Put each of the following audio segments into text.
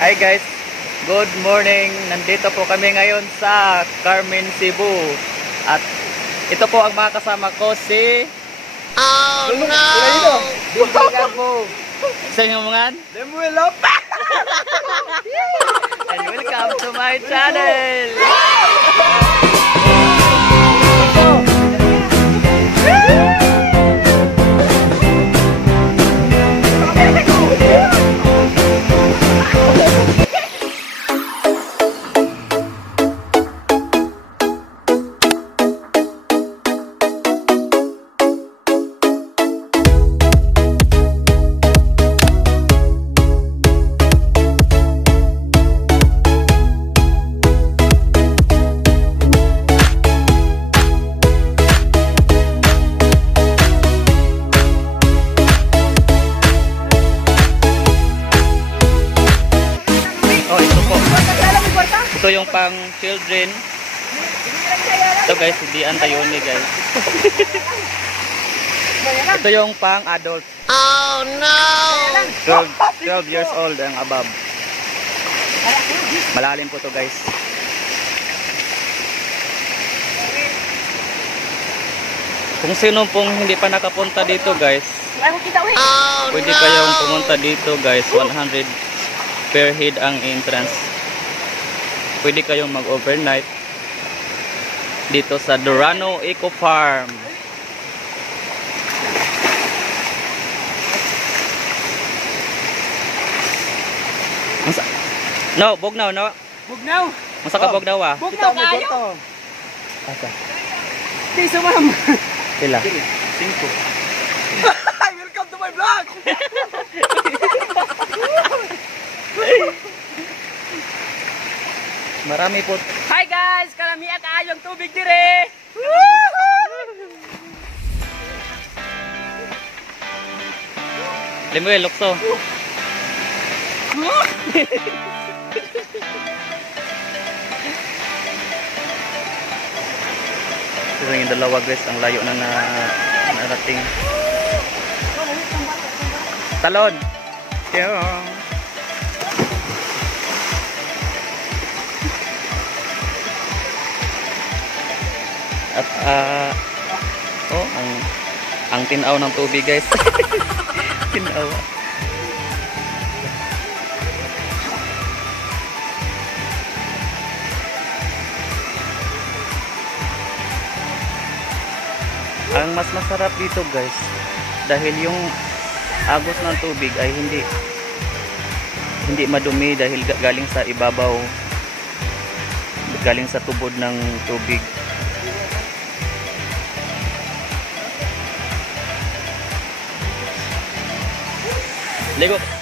Hi guys, good morning. Nandito po kami ngayon sa Carmen, Cebu. At ito po ang mga kasama ko, si... Oh no! Bumbagan po. Sa inyong mga... Demuelop! And welcome to my channel! Ito yung pang children. Ito guys, hindi antayoni guys. Ito yung pang adult. Oh no! 12 years old and above. Malalim po to guys. Kung sino pong hindi pa nakapunta dito guys, pwede kayong pumunta dito guys. 100 per head ang entrance. Pwede kayong mag-overnight dito sa Durano Eco Farm. No, Bugnaw, no? Bugnaw! Masa ka Bugnaw ah? Bugnaw kayo! Asa? Di sumam! Pila? 5. Welcome to my vlog! Marami po. Hi guys! Karamihan kaayong tubig dire! Limuel, lukso. Ito yung dalawa guys, ang layo na narating. Talon! Yeah. At oh, ang tinaw ng tubig guys. Tinaw. Ang mas masarap dito guys, dahil yung agos ng tubig ay hindi madumi dahil galing sa ibabaw, galing sa tubod ng tubig.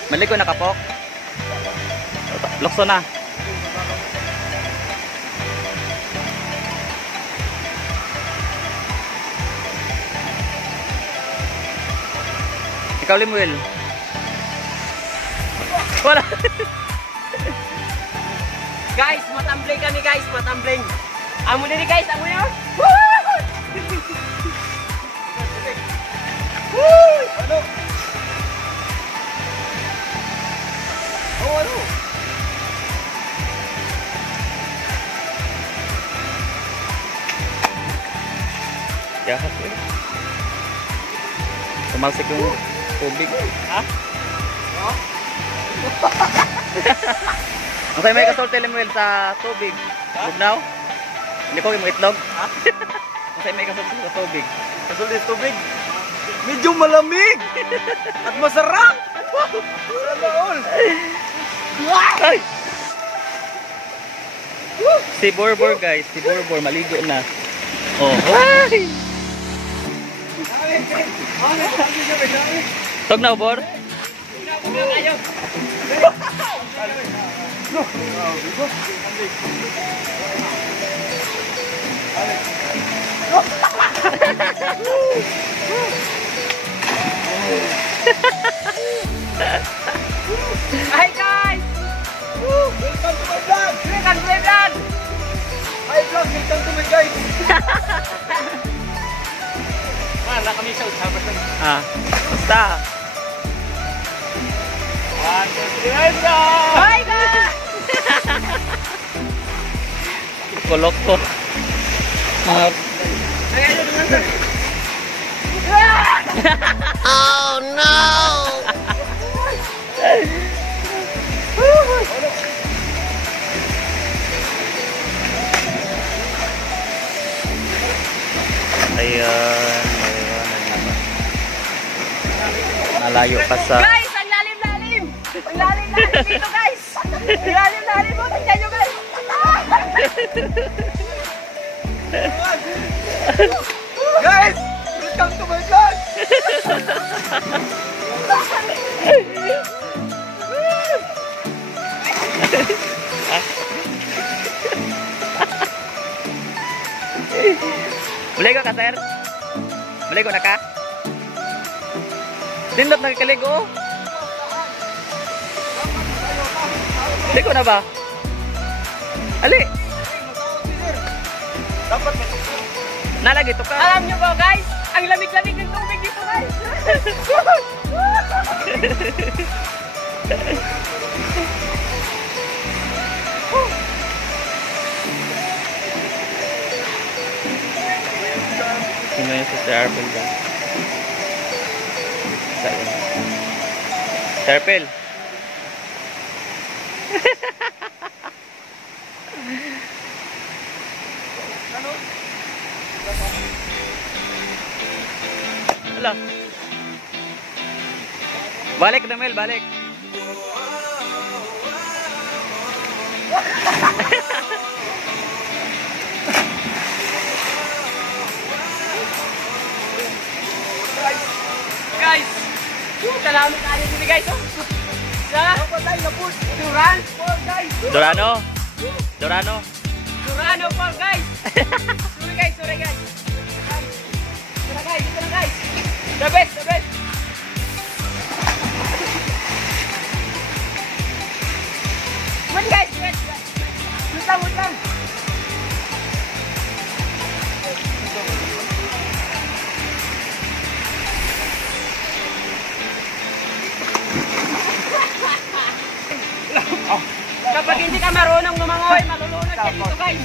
Maligo na kapok. Lukso na. Ikaw Limuel. Wala. Guys, matambling kami guys, matambling. Amo na guys, amo nyo. Ano? Ano? Jahat eh. Tumalsik yung tubig. Ha? No? Okay, may kasulti Limuel sa tubig. Bugnaw? Hindi ko yung itlog. Ha? Okay, may kasulti sa tubig. Kasulti sa tubig? Medyo malamig! At masarap! Sana all! Ay! Si Borbor guys, si Borbor maligo na. Oh. Ay! Tog na Bor. Hi guys! Welcome to my vlog! Welcome to my vlog! Hi vlog! Welcome to my guys! Wala kami sa usapan. Basta. 1, 2, 3, hi vlog! Hi guys! loko-loko. Mga... Oh no! Ayan. Nalayo pa sa... Guys, ang lalim-lalim! Ang lalim-lalim dito, guys! Ang lalim-lalim mo! Tingnan nyo, guys! Guys! Welcome to my vlog! Maligo ka, sir? Maligo na ka? Tindot na kakaligo. Ligo na ba? Ali! Dapat Nalagi to ka. alam nyo ba, guys? Ang lamig-lamig ng tubig dito, guys! Sino yung Sister Arpel dyan? Saan? Sister Arpel? Hala. Balik na Mel, balik. Guys! Salamat tayo dito, guys! Sa Duran Fall, guys! Dorano? Dorano? Durano Fall, guys! Sorry, guys! Sorry, guys! Dito na, guys! Dito na, guys! The best! The best! Wait, guys! Wait! Wait lang! Wait lang! Kapag hindi ka marunong lumangoy, malulunod ka dito, guys.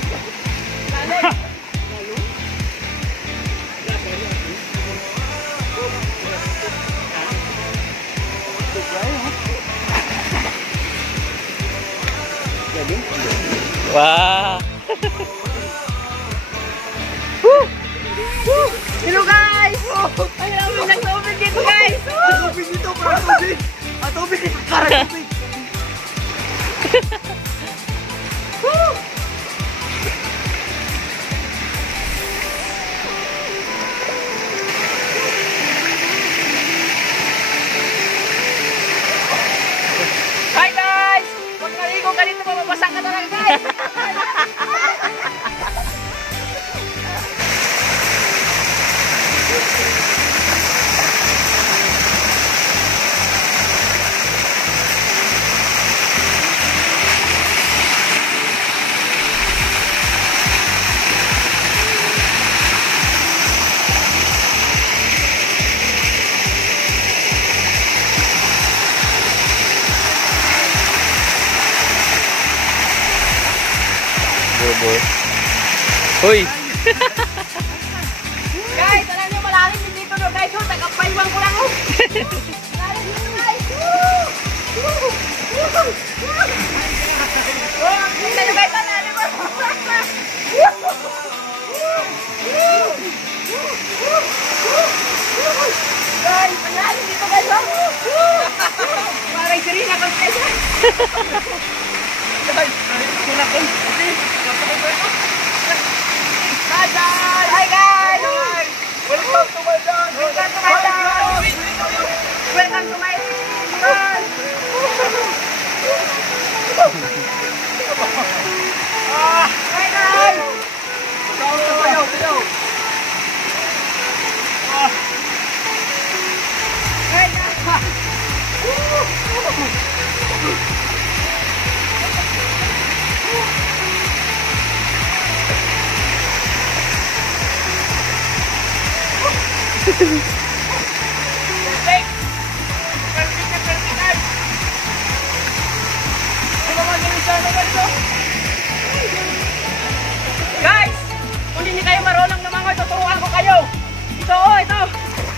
Lalim. Wow! Hello, guys! Ang lamig ng tubig dito, guys! Tubig dito, para tubig! Tubig dito, para tubig! Hi guys! Pag naligo ka dito, mababasa ka talaga, guys! Bobo. Hoy! Guys, alam niyo malalim din dito, no, guys. Tagapaywan ko lang, oh. Malalim dito, guys. Tingnan niyo, guys, malalim, oh. Guys, malalim dito, guys, oh. Parang Serena ko, guys. Guys, sila ko. Hi guys! Hi guys! Welcome to my dog! Welcome to my dog! Welcome to my dog! Hi guys! Sayaw! Hi guys!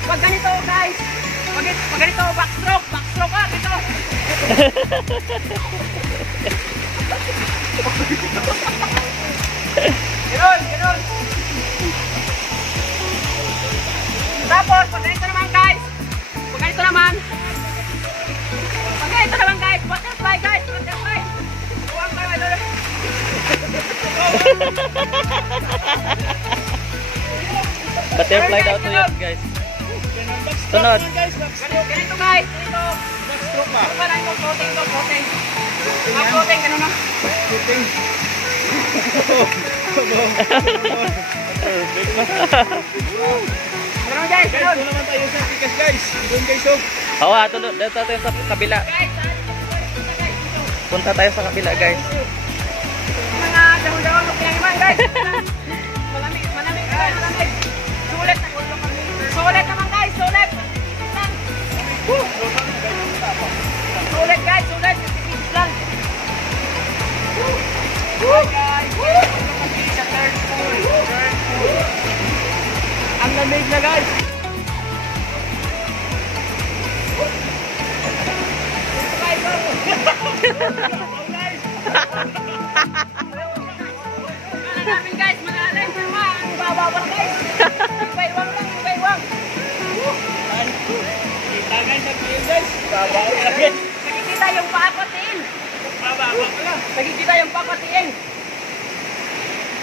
Pag ganito guys, pag ganito backstroke ka dito. Ganun. Tapos pag ganito naman guys, butterfly guys, butterfly. Buwang kayo ano. Butterfly daw to yun guys. Sunod. Ganito guys, ganito. Backstroke ba? Floating, ganun na. Ganun guys, ganun. Ito naman tayo sa tikas guys. Doon guys oh. Oo, tulod. Dito tayo sa kabila. Punta tayo sa kabila guys. Mga dahon-dahon, okay naman guys. Malamig guys, malamig. Sulit naman guys, sulit. Sulit guys, sulit. Tipis lang. Guys, sa third pool. Ang lamig na guys. Namin guys, malalim naman. Bababa guys. Ibaywang lang, ibaywang. Kita guys sa kill guys. Babaw lang guys. Nakikita yung papatiin. Babaw pala. Nakikita yung papatiin.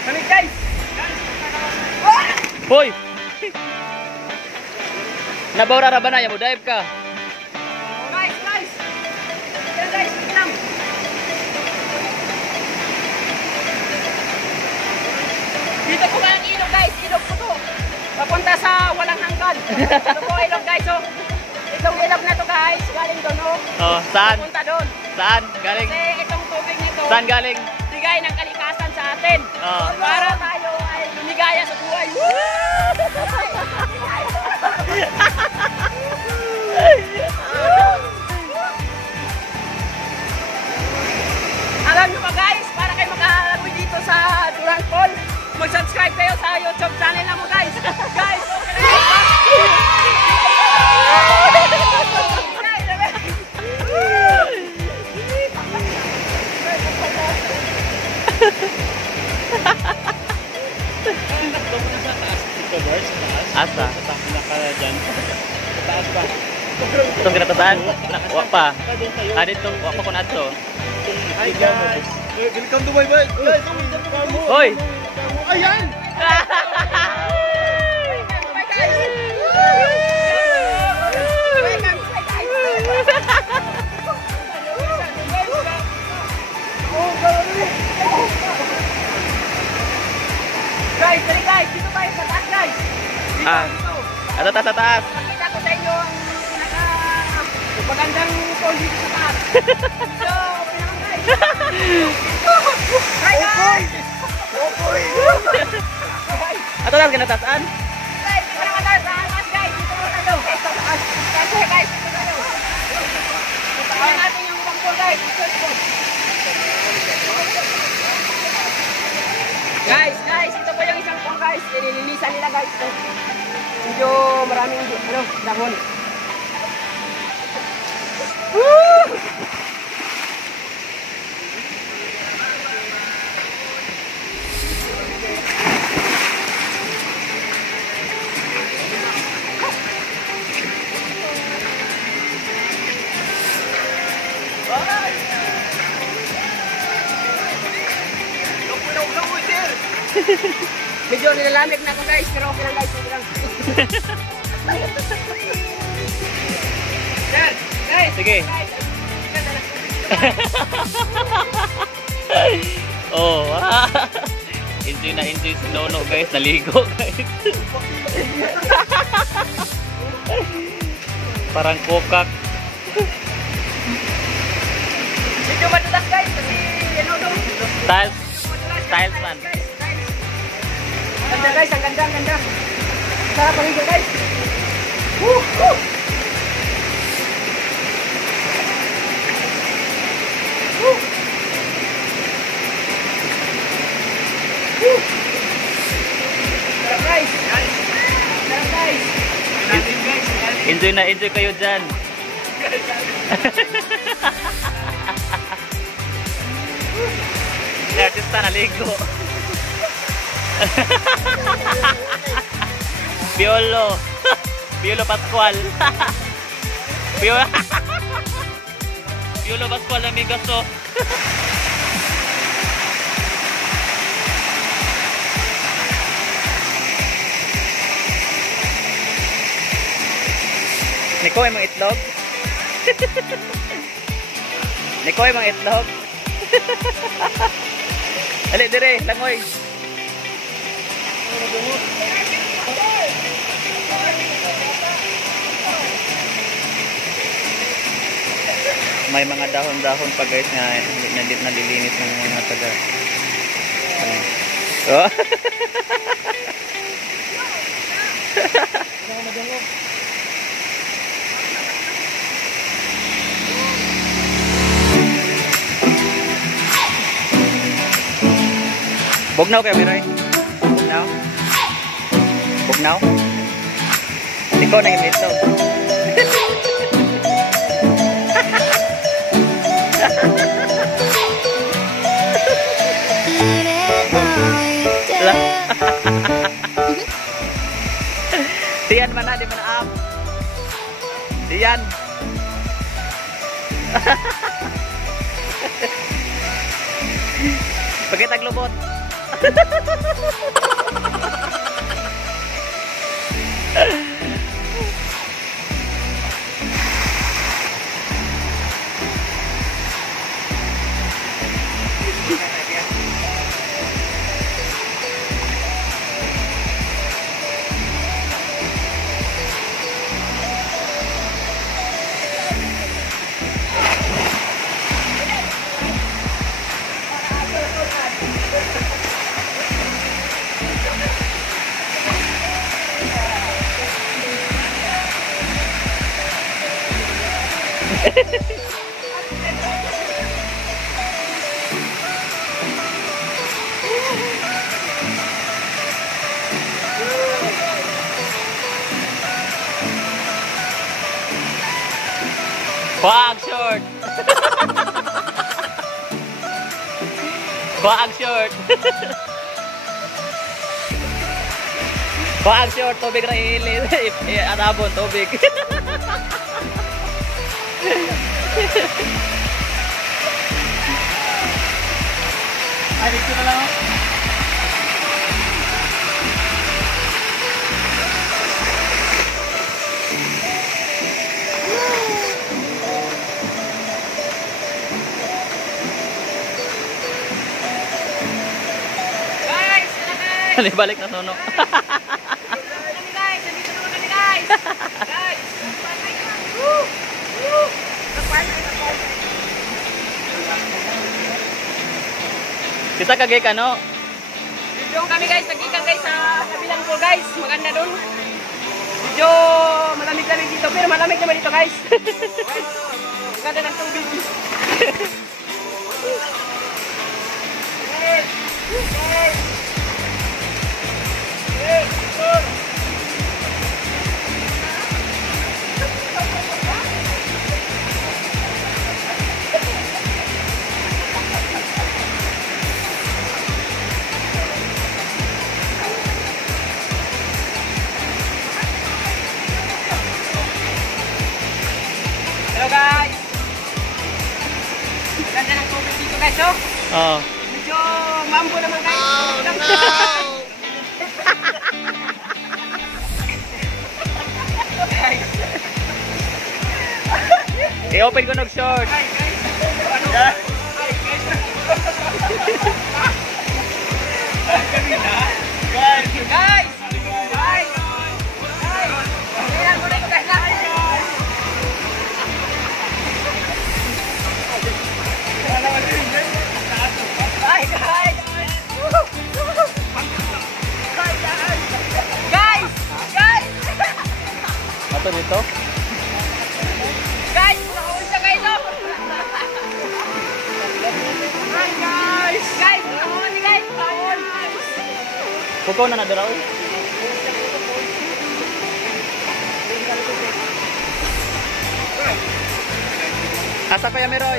Kami guys. Hoy! Nabawra ba na? Mo dive ka. Guys. Yan guys, lang. Dito po ang ilog guys, ilog po to. Papunta sa walang hanggan. Ito po ilog guys, oh. Itong ilog na to guys, galing doon, oh. Oh, saan? Papunta doon. Saan? Galing? Kasi itong tubig nito, Saan galing? bigay ng kalikasan sa atin. Oh. Para tayo ay lumigaya sa buhay. Alam nyo ba guys, para kayo makahalakoy dito sa Durang Fall, mag-subscribe kayo sa YouTube channel na mo guys. Guys, okay na yun. Asa? Naka dyan. Taas ba? Itong kinatataan? Wa pa. Dito, wa pa ko na ito. Hi guys. Welcome to my vlog. Guys, Hoy! ayan! Guys, dali guys, dito tayo sa taas guys. Dito, Ah. dito. Ato taas sa taas. Pakita ko sa inyo ang magandang fall dito sa taas. Dito, okay naman guys. Hi guys! Ato taas kinatataan? Guys, dito naman tayo sa taas guys. Dito naman tayo. Sa taas. Kasi guys, dito tayo. Tingnan natin yung pangkol guys. Guys, ito po yung isang pang guys. Nililisan nila guys. Medyo maraming dahon. Medyo nilalamig na ako guys, pero okay lang guys, okay lang. Guys, Sige. guys, Oh, enjoy na enjoy si Nono guys, naligo guys. Parang kokak. medyo madulas guys, kasi ano daw. Tiles. Madulas, Tiles man. guys. Ganda guys, ang ganda, ang ganda. Sarap paligo guys. Woo! Woo! Woo! Woo! Sarap guys. Sarap guys. Natin guys. Enjoy na enjoy kayo dyan. Si artista naligo. Piolo. Piolo Pascual. Piolo. Piolo Pascual amigas to. Nikoy mga itlog. Nikoy mga itlog. Ali dire, langoy. May mga dahon-dahon pa guys na nalilinis ng mga taga. Oh. Bugnaw kayo, Miroy? Bugnaw? Bugnaw? Ikaw na yung ito. Siyan man na, di man up. Siyan. Pagkitag lubot. Quag short. Quag short. Quag short, tubig na ilit. Atabon, tubig. Ay, dito na lang. Balik na sono. Guys, nandito naman kami guys. Guys, woo! Woo! Kita kagay ka no? Video kami guys, nagikan guys sa kabilang pool guys. Maganda dun. Medyo malamig-lamig dito, pero malamig naman dito guys. Guys, maganda ng tubig. Hello guys. Ganda ng tubig dito guys, oh. Oo. Medyo mambo naman guys. Oh, no. Guys. I-open ko nag-short. Guys. Ayan mo na ito guys. Ato dito? Guys, nakahuli siya guys, oh. Hi guys. Guys, nakahuli guys. Kukaw na nadaraw. Asa Kuya Meroy?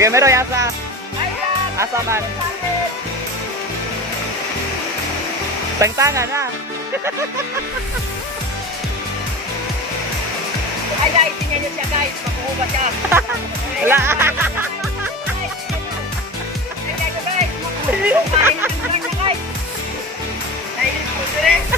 Kuya Meroy, asa? Asa man? Tangtangan na. Ay guys, tingnan niyo siya guys. Makuha siya. Wala. Ay guys, makuha siya guys. Ay, guys.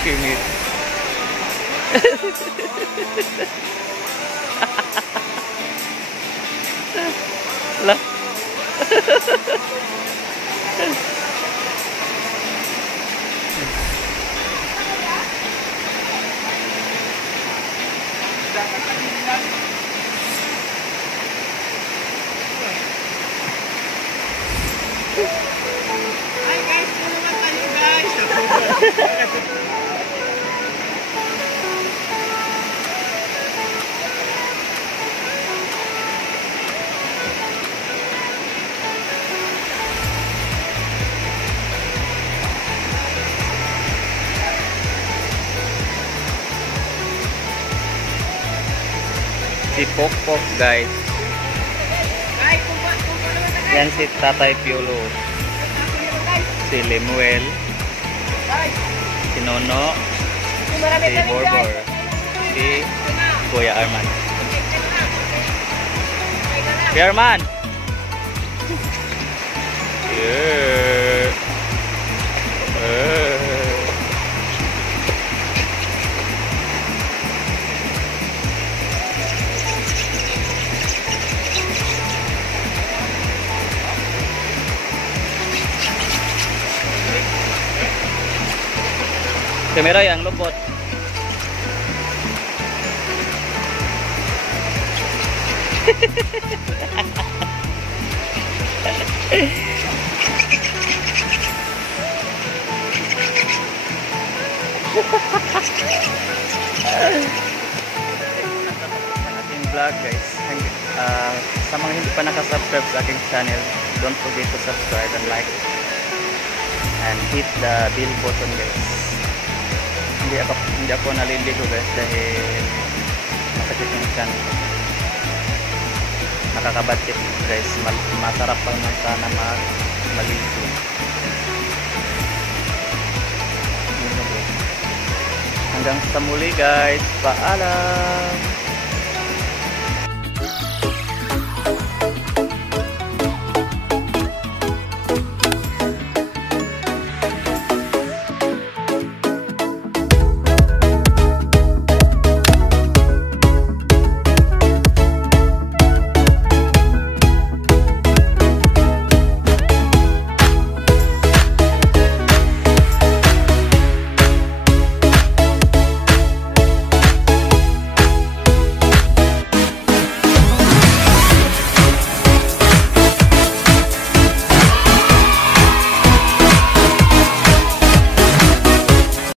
Kingit. Lah. Ay guys, tulungan tayo guys. Si Pokpok guys. Guys, kung naman na guys. Yan si Tatay Piolo. Si Lemuel. Guys, Si Nono. marami Si kami Borbor. guys. Si Kuya Arman. Kuya Arman! Yeah. Kamera yang lupot. Ating vlog guys. Sa mga hindi pa nakasubscribe sa aking channel, don't forget to subscribe and like and hit the bell button guys. Hindi ako naliligo guys dahil masakit yung chan. Nakakabadkit guys. Masarap pa naman sana maligo. Hanggang sa muli guys. Paalam.